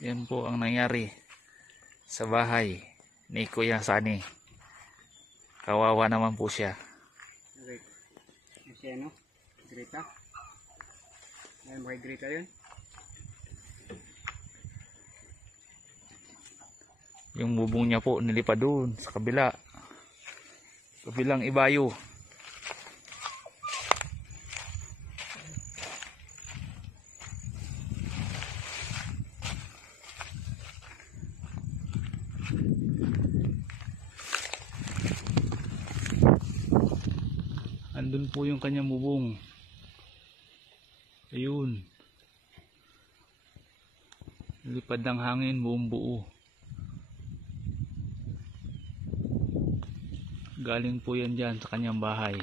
Yan po ang nangyari sa bahay ni Kuya Sani. Kawawa naman po siya. Siya no? Grita. Ayan, may grita yun. Yung bubong niya po nilipad doon sa kabila. Kabilang ibayo. Andun po yung kanyang bubong. Ayun. Lipad ng hangin buong buo. Galing po yan dyan sa kanyang bahay.